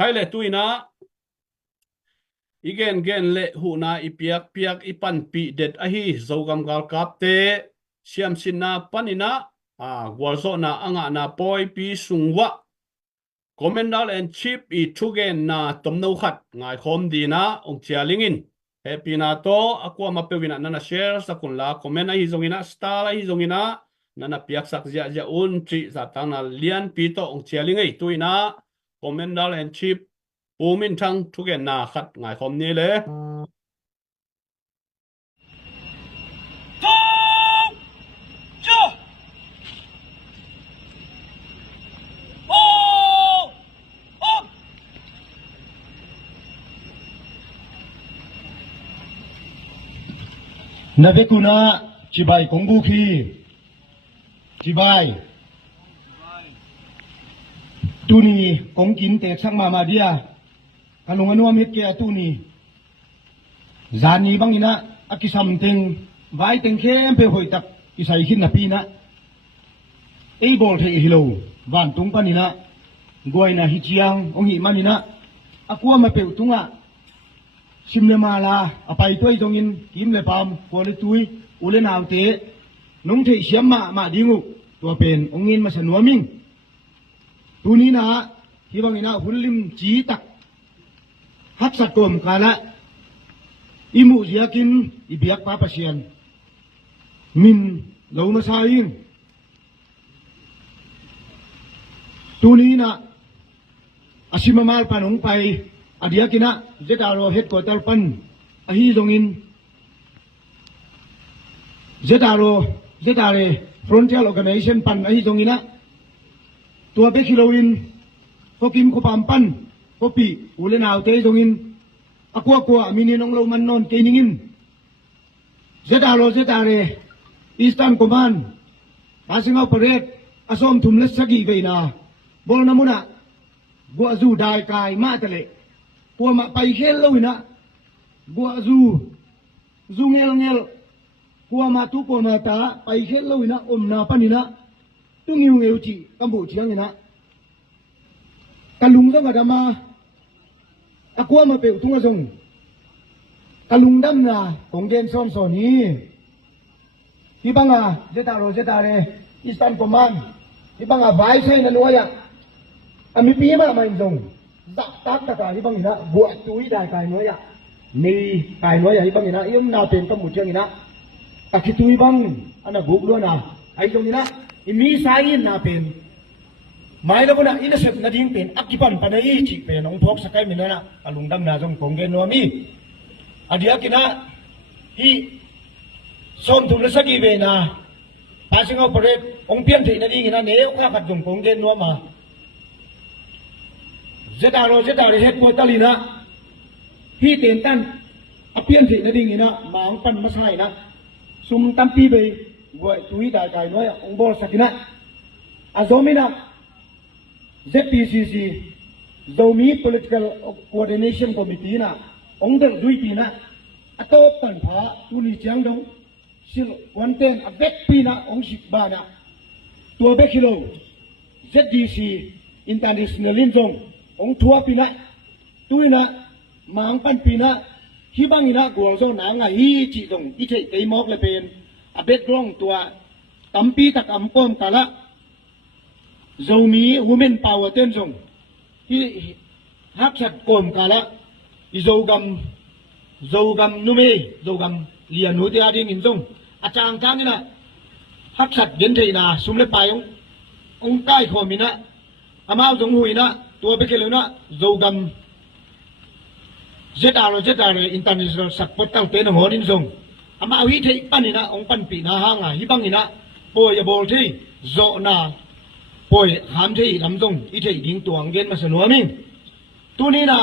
ใช่เลยตุยนะอีเกนเกนเละหูนาอีเปียกเปียกอีปันปีเด็ดอะฮีโซกำกาลกับเตเชียมสินนาปันินะกัวโซนาอ่างนาปอยปีสุงวะ Commander and Chief อีทุเกนนาตมนูขัดงายคมดีนะองเชียลิงินเฮปีนาโตอะกัวมาเปวินะนันเชร์สักุลลา Commander ฮิซงอินะสตาร์ฮิซงอินะนันเปียกสักเจียอุนทรีสัตางนาเลียนปีโตองเชียลิงไอตุยนะ Commander and Chief ปูมินทั้งทุเกนนาขัดงายคมนี้เลยนาเวกุนาจิบายของบุคีจิบายตูนีของกินเตะช่างมาเดียขนมนัวมิตรเกียตูนีจานีบังอินะอากิสัมเต็งไว้เต็งเข้มไปหอยตักอิสัยขินนาปีนะไอ้บอลเทฮิโลวันตุงปันินะกวยนะฮิจิยังองหิมันินะอากัวมาเปิดตุงะชิมเลมาลาอภัยตัวตรงอินกิมเลปามโคเลตุยอุเลนาวเตนุ่งเทเสียมมาดิงูตัวเป็นองอินมาสนัวมิงตัวนี้นะที่บางอินะหุ่นลิมจีตักฮักสัตว์กลมกาละอิมุเสียกินอิเบียกปาปเชียนมินเหลามาซาอิงตัวนี้นะอาชิมามาลปานองไปอดียกินะเจตารอเฮดกอตัลปันอหิจงอินเจตารเรฟรอนเทียร์ออร์แกไนเซชันปันอหิจงอินะตัวเบคิโลอินก็กิมก็ปามปันก็ปีอุเลนาวเตจงอินaquaมินินองโลมันนอนเกนิงินเจตารเรอีสตันคอมมานพาสิงออเปเรตอาสอมทุมเลสกีเวนาบอลนามุนะกัวจูได้กายมาเตเลกัวมาไปเขลเลยนะกัวจูเงลกัวมาทุกคนมาตาไปเขลเลยนะนาปนินะตุงิวเงวจีกัมพูชียงนะกะลุงต้องกระดมาอะกัวมาเปิดทุ่งส่งกะลุงดำนะของเกณฑ์ซ้อมสอนี้ที่บังอาเจตารอีสตันคอมมานที่บังอาไวใช่นั่นวะอามีปีมาไม่ส่งจับตักตะการที่บังอินะบวชตุยได้กายน้อยนี่กายน้อยที่บังอินะยิ่งนาเป็นกัมพูชียงนะตะคิตุยบังอันนั้นบุกล้วนนะไอ้ตรงนี้นะมีสายนาเป็นหมายแล้วก็นะอินเสพนาดิ้งเป็นอักขิปันปันไอจีเป็นองค์พกสกายมินนะอลุงดำนาจงคงเกนวมีอดียกินะที่ส้มทุนละสกีเวนะพาสิงเอาประเด็นองค์เพียงที่นาดิ้งนะเนี้ยข้าขัดจงคงเกนวมาเจตารเฮดโกตาลีนะที่เต็นตันอเพียงที่นาดิ้งนะมาองปันมาใช่นะซุ่มตั้มปีไปวัยตุยได้กายน้อยองค์บอลสกินะอาโซมินะZPCC Zomi Political Coordination Committee na ongdal duiti na atop tan pha tuni chiang dong sil wanten abek pina ong sikba na to bekilo ZDC International Linjong ong thua pina tuina mang pan pina hibangina gwalzo na nga hi chi dong i thei tei mok le pen abek long tua tampi tak ampom kala Zomi Women Power Ten Zong hi hak chat kom kala izogam nume zogam lian nu te ading in zong achang tang na hak chat gen thei na sumle payong ong kai khomina amao zong huina tua bekeluna zogam ZR international support tal te no honin zong ama wi thei panina ong pan pi na hanga hi bangina boy bol thei zo na poi ham thei lam zong i thei ding tuang gen ma sanwa min tu ni na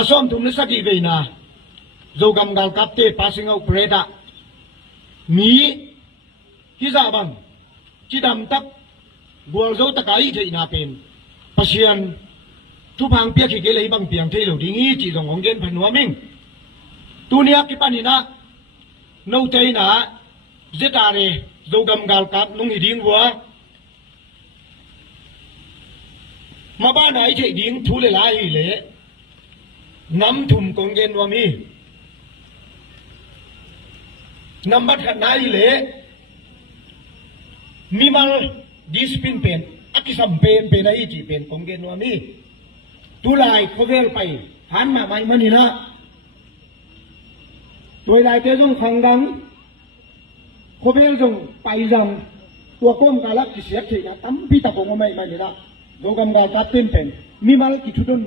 asom tum le saki ve na zogam gal kap te passing out preda mi ki za bang chi dam tak bual zo takai thei na pen pasian tu phang pia ki ke le bang piang thei lo ding i chi zong ong gen phanwa min tu nia ki panina no tei na zetare zogam gal kap nung hiding wa มาบ้านไหนเฉยดิ้งทุเลลายเละน้ำถุ่มกงเย็นว่ามีน้ำบัดขันนายเละมีมาดิสปินเป็นอักิสัมเป็นไอจีเป็นกงเย็นว่ามีตุลายเขาเวลไปหันมาไม่มันนี่นะโดยนายเตจุงขังดังเขาเวลจงไปจังตัวก้มกาลักที่เสียทีนะตั้มพิตาปงไม่นี่นะโดกำกาตัดเต็มเป็นมีมากี่ชุดน